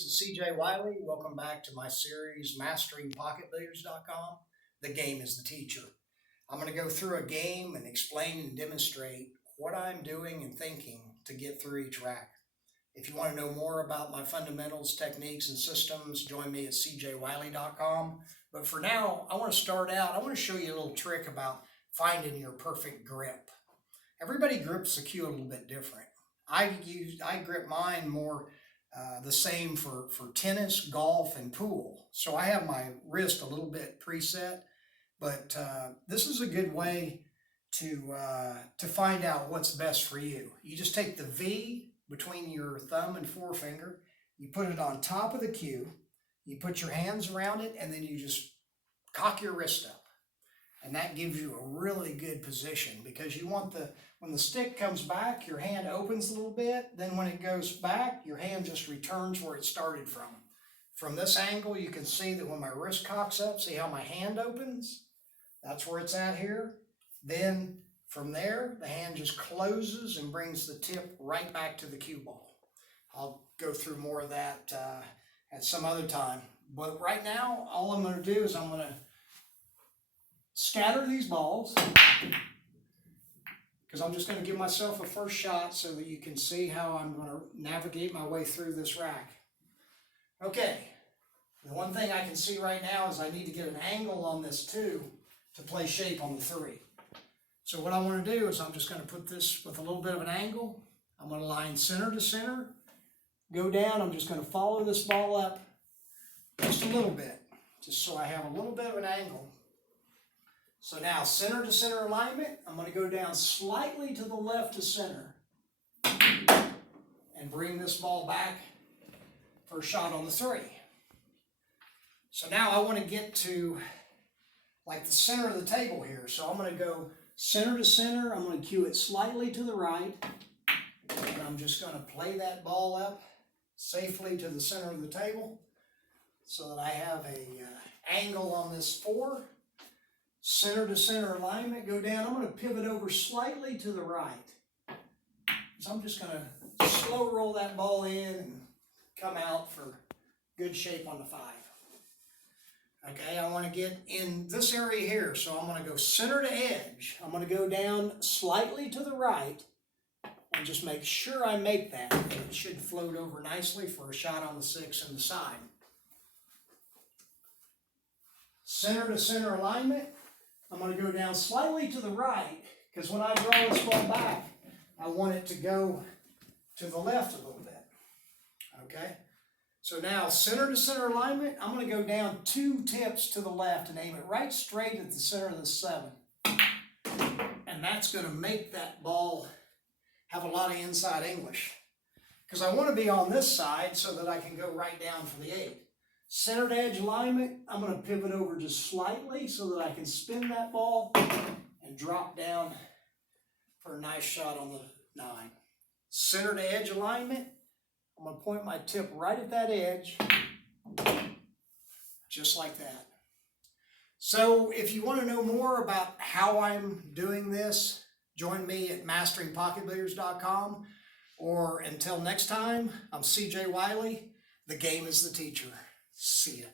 This is CJ Wiley. Welcome back to my series, MasteringPocketBilliards.com. The game is the teacher. I'm going to go through a game and explain and demonstrate what I'm doing and thinking to get through each rack. If you want to know more about my fundamentals, techniques, and systems, join me at CJWiley.com. But for now, I want to start out. I want to show you a little trick about finding your perfect grip. Everybody grips the cue a little bit different. I grip mine more the same for tennis, golf, and pool. So I have my wrist a little bit preset, but this is a good way to find out what's best for you. You just take the V between your thumb and forefinger, you put it on top of the cue, you put your hands around it, and then you just cock your wrist up. And that gives you a really good position because you want when the stick comes back, your hand opens a little bit. Then when it goes back, your hand just returns where it started from. From this angle, you can see that when my wrist cocks up, see how my hand opens? That's where it's at here. Then from there, the hand just closes and brings the tip right back to the cue ball. I'll go through more of that at some other time. But right now, all I'm going to do is I'm going to scatter these balls because I'm just going to give myself a first shot so that you can see how I'm going to navigate my way through this rack. Okay, the one thing I can see right now is I need to get an angle on this 2 to play shape on the 3. So what I want to do is I'm just going to put this with a little bit of an angle. I'm going to line center to center, go down. I'm just going to follow this ball up just a little bit, just so I have a little bit of an angle. So now center to center alignment, I'm going to go down slightly to the left to center and bring this ball back for a shot on the 3. So now I want to get to like the center of the table here. So I'm going to go center to center, I'm going to cue it slightly to the right, and I'm just going to play that ball up safely to the center of the table so that I have a angle on this 4. Center to center alignment, go down. I'm going to pivot over slightly to the right. So I'm just going to slow roll that ball in and come out for good shape on the 5. Okay, I want to get in this area here, so I'm going to go center to edge. I'm going to go down slightly to the right and just make sure I make that. And it should float over nicely for a shot on the 6 and the side. Center to center alignment. I'm going to go down slightly to the right because when I draw this ball back, I want it to go to the left a little bit. Okay? So now center to center alignment, I'm going to go down 2 tips to the left and aim it right straight at the center of the 7. And that's going to make that ball have a lot of inside English. Because I want to be on this side so that I can go right down for the 8. Centered edge alignment, I'm going to pivot over just slightly so that I can spin that ball and drop down for a nice shot on the 9. Centered edge alignment, I'm going to point my tip right at that edge, just like that. So if you want to know more about how I'm doing this, join me at MasteringPocketBilliards.com. Or until next time, I'm CJ Wiley. The game is the teacher. See ya.